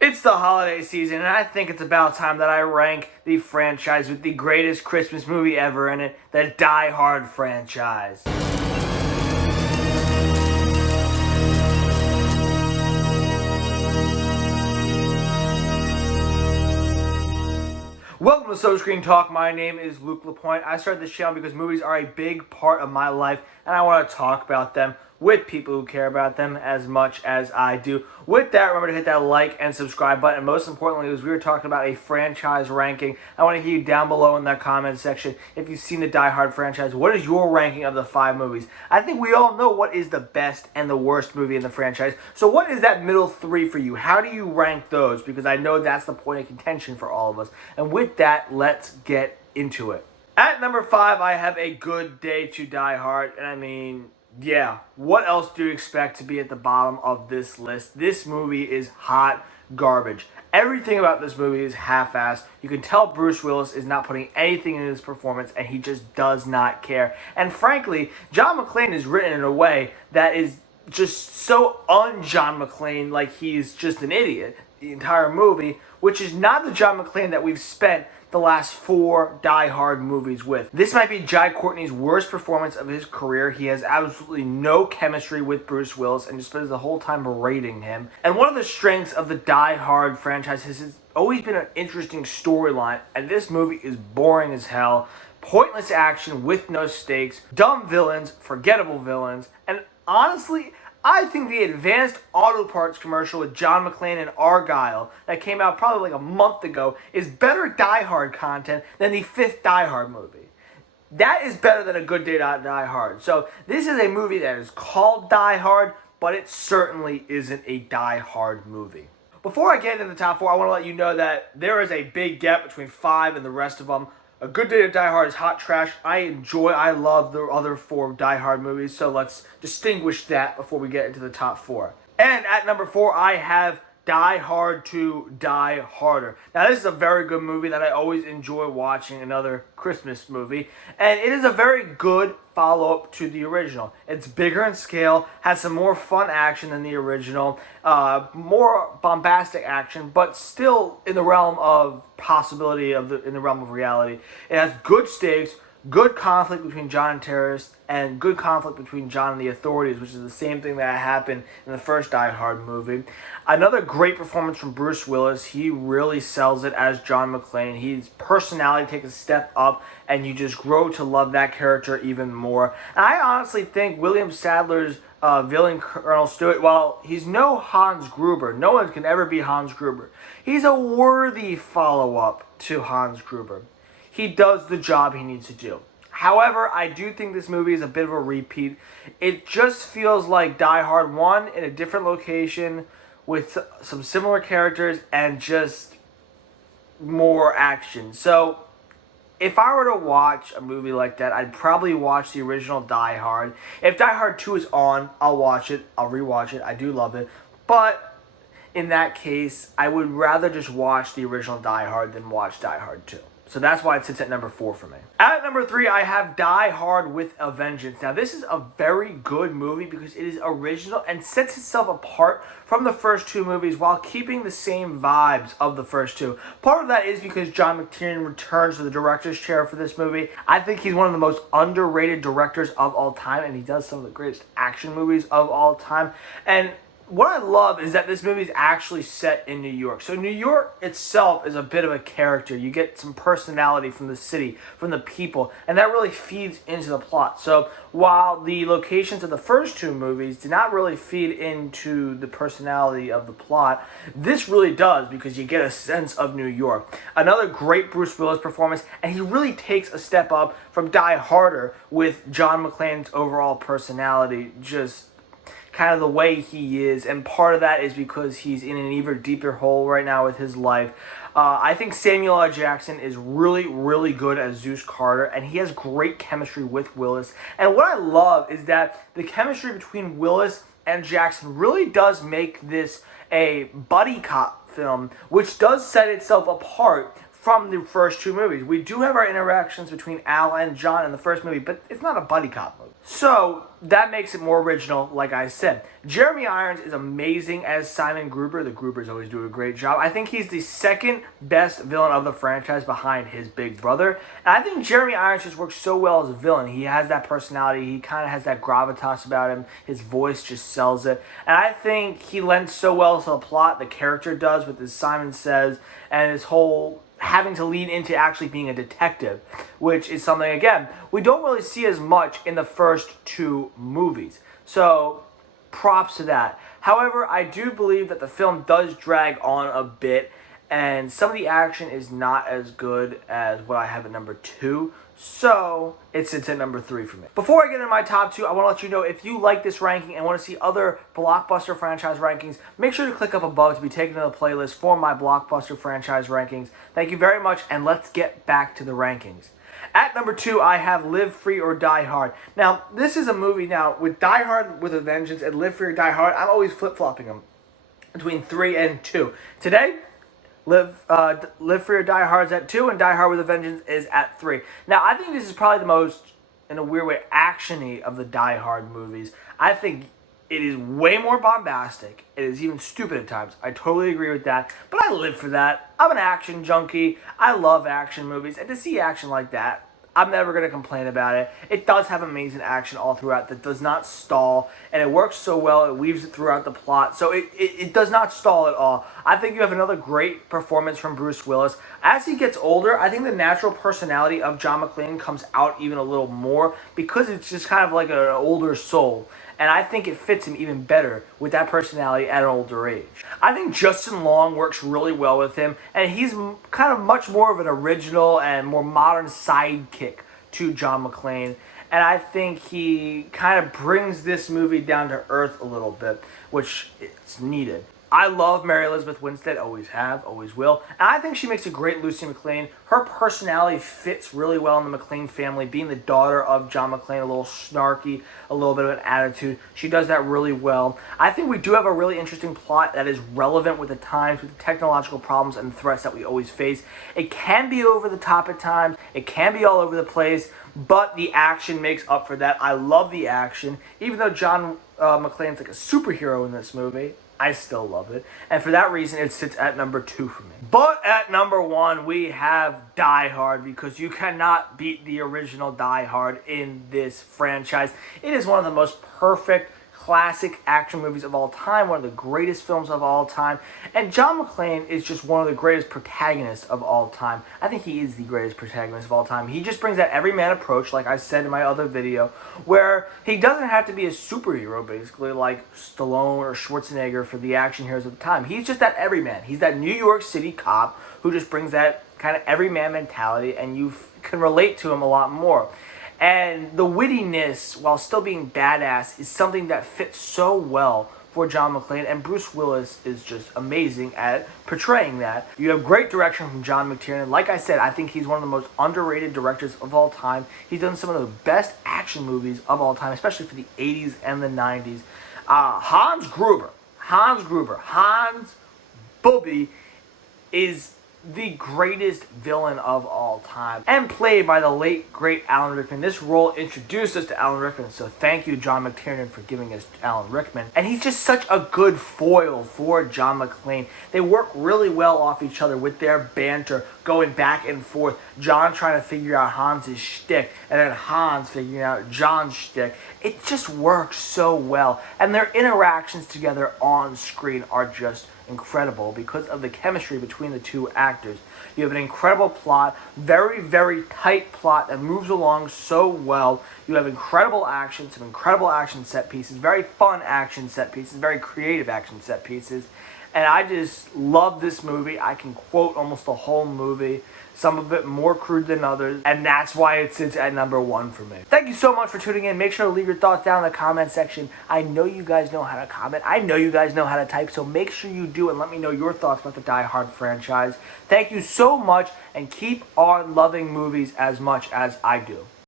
It's the holiday season, and I think it's about time that I rank the franchise with the greatest Christmas movie ever in it, the Die Hard franchise. Welcome to So Screen Talk. My name is Luke Lapointe. I started this channel because movies are a big part of my life, and I want to talk about them with people who care about them as much as I do. With that, remember to hit that like and subscribe button. And most importantly, as we were talking about a franchise ranking, I want to hear you down below in that comment section if you've seen the Die Hard franchise. What is your ranking of the 5 movies? I think we all know what is the best and the worst movie in the franchise. So what is that middle 3 for you? How do you rank those? Because I know that's the point of contention for all of us. And with that, let's get into it. At number 5, I have A Good Day to Die Hard. And I mean, yeah, what else do you expect to be at the bottom of this list? This movie is hot garbage. Everything about this movie is half-assed. You can tell Bruce Willis is not putting anything in his performance, and he just does not care. And frankly, John McClane is written in a way that is just so un-John McClane, like he's just an idiot the entire movie, which is not the John McClane that we've spent the last 4 Die Hard movies with. This might be Jai Courtney's worst performance of his career. He has absolutely no chemistry with Bruce Willis and just spends the whole time berating him. And one of the strengths of the Die Hard franchise has always been an interesting storyline, and this movie is boring as hell. Pointless action with no stakes, dumb villains, forgettable villains, and honestly, I think the Advanced Auto Parts commercial with John McClane and Argyle that came out probably like a month ago is better Die Hard content than the 5th Die Hard movie. That is better than A Good Day to Die Hard. So this is a movie that is called Die Hard, but it certainly isn't a Die Hard movie. Before I get into the top 4, I want to let you know that there is a big gap between 5 and the rest of them. A Good Day to Die Hard is hot trash. I love the other 4 Die Hard movies, so let's distinguish that before we get into the top 4. And at number 4, I have Die Hard to Die Harder. Now, this is a very good movie that I always enjoy watching, another Christmas movie. And it is a very good follow-up to the original. It's bigger in scale, has some more fun action than the original, more bombastic action, but still in the realm of possibility, in the realm of reality. It has good stakes, good conflict between John and terrorists, and good conflict between John and the authorities, which is the same thing that happened in the first Die Hard movie. Another great performance from Bruce Willis. He really sells it as John McClane. His personality takes a step up, and you just grow to love that character even more. And I honestly think William Sadler's villain, Colonel Stewart, while he's no Hans Gruber, no one can ever be Hans Gruber, he's a worthy follow-up to Hans Gruber. He does the job he needs to do. However, I do think this movie is a bit of a repeat. It just feels like Die Hard 1 in a different location with some similar characters and just more action. So, if I were to watch a movie like that, I'd probably watch the original Die Hard. If Die Hard 2 is on, I'll watch it. I'll rewatch it. I do love it. But in that case, I would rather just watch the original Die Hard than watch Die Hard 2. So that's why it sits at number 4 for me. At number 3, I have Die Hard with a Vengeance. Now, this is a very good movie because it is original and sets itself apart from the first 2 movies while keeping the same vibes of the first 2. Part of that is because John McTiernan returns to the director's chair for this movie. I think he's one of the most underrated directors of all time, and he does some of the greatest action movies of all time. And what I love is that this movie is actually set in New York. So New York itself is a bit of a character. You get some personality from the city, from the people, and that really feeds into the plot. So while the locations of the first 2 movies did not really feed into the personality of the plot, this really does because you get a sense of New York. Another great Bruce Willis performance, and he really takes a step up from Die Harder with John McClane's overall personality, just kind of the way he is, and part of that is because he's in an even deeper hole right now with his life. I think Samuel L. Jackson is really, really good as Zeus Carter, and he has great chemistry with Willis. And what I love is that the chemistry between Willis and Jackson really does make this a buddy cop film, which does set itself apart from the first two movies. We do have our interactions between Al and John in the first movie, but it's not a buddy cop movie. So that makes it more original, like I said. Jeremy Irons is amazing as Simon Gruber. The Grubers always do a great job. I think he's the second best villain of the franchise behind his big brother. And I think Jeremy Irons just works so well as a villain. He has that personality. He kind of has that gravitas about him. His voice just sells it. And I think he lends so well to the plot, the character does, with his Simon Says, and his whole having to lean into actually being a detective, which is something, again, we don't really see as much in the first two movies. So, props to that. However, I do believe that the film does drag on a bit, and some of the action is not as good as what I have at number 2. So, it sits at number 3 for me. Before I get into my top 2, I want to let you know, if you like this ranking and want to see other blockbuster franchise rankings, make sure to click up above to be taken to the playlist for my blockbuster franchise rankings. Thank you very much, and let's get back to the rankings. At number 2, I have Live Free or Die Hard. Now, this is a movie now, with Die Hard with a Vengeance and Live Free or Die Hard, I'm always flip-flopping them between 3 and 2. Today, Live Free or Die Hard is at 2, and Die Hard with a Vengeance is at 3. Now, I think this is probably the most, in a weird way, action-y of the Die Hard movies. I think it is way more bombastic. It is even stupid at times. I totally agree with that, but I live for that. I'm an action junkie. I love action movies, and to see action like that, I'm never going to complain about it. It does have amazing action all throughout that does not stall, and it works so well. It weaves it throughout the plot, so it does not stall at all. I think you have another great performance from Bruce Willis. As he gets older, I think the natural personality of John McClane comes out even a little more because it's just kind of like an older soul. And I think it fits him even better with that personality at an older age. I think Justin Long works really well with him, and he's kind of much more of an original and more modern sidekick to John McClane. And I think he kind of brings this movie down to earth a little bit, which it's needed. I love Mary Elizabeth Winstead, always have, always will. And I think she makes a great Lucy McClane. Her personality fits really well in the McClane family, being the daughter of John McClane, a little snarky, a little bit of an attitude. She does that really well. I think we do have a really interesting plot that is relevant with the times, with the technological problems and threats that we always face. It can be over the top at times. It can be all over the place, but the action makes up for that. I love the action. Even though John McClane's like a superhero in this movie, I still love it. And for that reason, it sits at number 2 for me. But at number 1, we have Die Hard, because you cannot beat the original Die Hard in this franchise. It is one of the most perfect classic action movies of all time, one of the greatest films of all time, and John McClane is just one of the greatest protagonists of all time. I think he is the greatest protagonist of all time. He just brings that everyman approach, like I said in my other video, where he doesn't have to be a superhero, basically, like Stallone or Schwarzenegger for the action heroes of the time. He's just that everyman. He's that New York City cop who just brings that kind of everyman mentality, and you can relate to him a lot more. And the wittiness, while still being badass, is something that fits so well for John McClane, and Bruce Willis is just amazing at portraying that. You have great direction from John McTiernan. Like I said, I think he's one of the most underrated directors of all time. He's done some of the best action movies of all time, especially for the 80s and the 90s. Hans Booby is the greatest villain of all time, and played by the late, great Alan Rickman. This role introduced us to Alan Rickman, so thank you, John McTiernan, for giving us Alan Rickman. And he's just such a good foil for John McClane. They work really well off each other with their banter, going back and forth. John trying to figure out Hans's shtick, and then Hans figuring out John's shtick. It just works so well, and their interactions together on screen are just incredible because of the chemistry between the two actors. You have an incredible plot, very, very tight plot that moves along so well. You have incredible action, some incredible action set pieces, very fun action set pieces, very creative action set pieces. And I just love this movie. I can quote almost the whole movie, some of it more crude than others, and that's why it sits at number 1 for me. Thank you so much for tuning in. Make sure to leave your thoughts down in the comment section. I know you guys know how to comment. I know you guys know how to type, so make sure you do and let me know your thoughts about the Die Hard franchise. Thank you so much, and keep on loving movies as much as I do.